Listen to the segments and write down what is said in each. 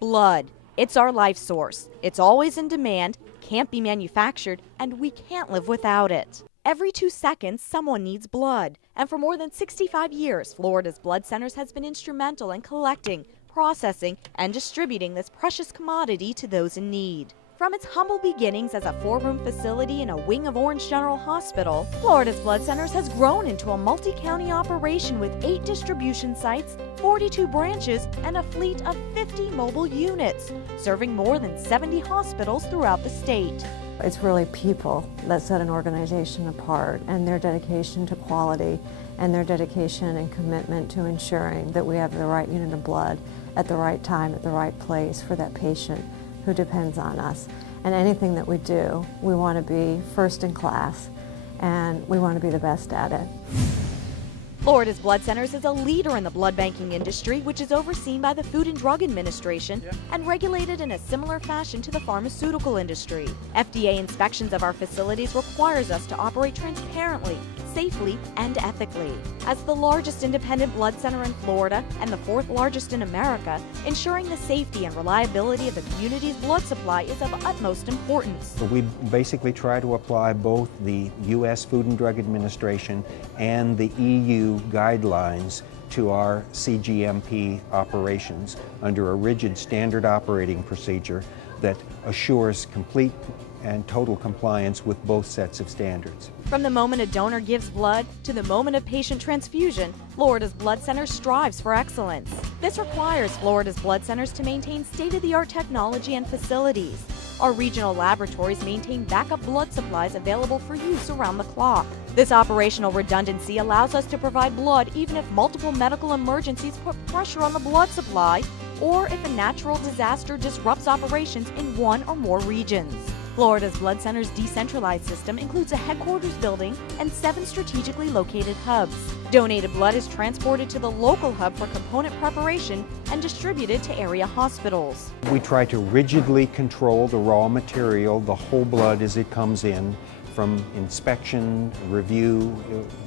Blood. It's our life source. It's always in demand, can't be manufactured, and we can't live without it. Every 2 seconds, someone needs blood. And for more than 65 years, Florida's Blood Centers has been instrumental in collecting, processing, and distributing this precious commodity to those in need. From its humble beginnings as a 4-room facility in a wing of Orange General Hospital, Florida's Blood Centers has grown into a multi-county operation with 8 distribution sites, 42 branches, and a fleet of 50 mobile units, serving more than 70 hospitals throughout the state. It's really people that set an organization apart, and their dedication to quality and their dedication and commitment to ensuring that we have the right unit of blood at the right time, at the right place for that patient who depends on us. And anything that we do, we want to be first in class, and we want to be the best at it. Florida's Blood Centers is a leader in the blood banking industry, which is overseen by the Food and Drug Administration and regulated in a similar fashion to the pharmaceutical industry. FDA inspections of our facilities requires us to operate transparently, safely, and ethically. As the largest independent blood center in Florida and the 4th largest in America, ensuring the safety and reliability of the community's blood supply is of utmost importance. We basically try to apply both the U.S. Food and Drug Administration and the EU guidelines to our CGMP operations under a rigid standard operating procedure that assures complete and total compliance with both sets of standards. From the moment a donor gives blood to the moment of patient transfusion, Florida's Blood Center strives for excellence. This requires Florida's Blood Centers to maintain state-of-the-art technology and facilities. Our regional laboratories maintain backup blood supplies available for use around the clock. This operational redundancy allows us to provide blood even if multiple medical emergencies put pressure on the blood supply or if a natural disaster disrupts operations in one or more regions. Florida's Blood Center's decentralized system includes a headquarters building and 7 strategically located hubs. Donated blood is transported to the local hub for component preparation and distributed to area hospitals. We try to rigidly control the raw material, the whole blood as it comes in, from inspection, review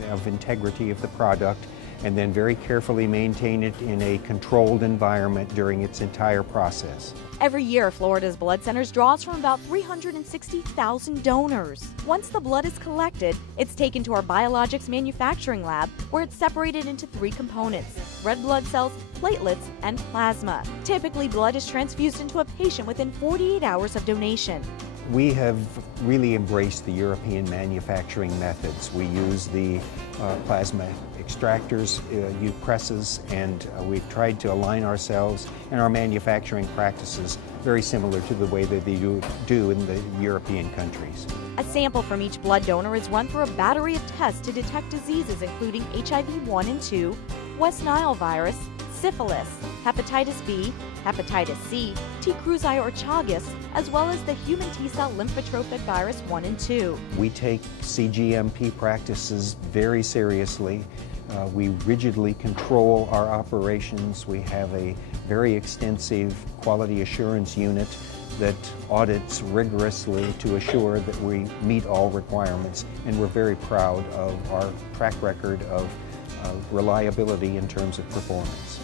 of integrity of the product, and then very carefully maintain it in a controlled environment during its entire process. Every year, Florida's Blood Centers draws from about 360,000 donors. Once the blood is collected, it's taken to our biologics manufacturing lab, where it's separated into 3 components: red blood cells, platelets, and plasma. Typically, blood is transfused into a patient within 48 hours of donation. We have really embraced the European manufacturing methods. We use the plasma extractors, presses, and we've tried to align ourselves and our manufacturing practices very similar to the way that they do in the European countries. A sample from each blood donor is run through a battery of tests to detect diseases including HIV 1 and 2, West Nile virus, syphilis, hepatitis B, hepatitis C, T. cruzi or Chagas, as well as the human T-cell lymphotrophic virus 1 and 2. We take CGMP practices very seriously. We rigidly control our operations. We have a very extensive quality assurance unit that audits rigorously to assure that we meet all requirements, and we're very proud of our track record of reliability in terms of performance.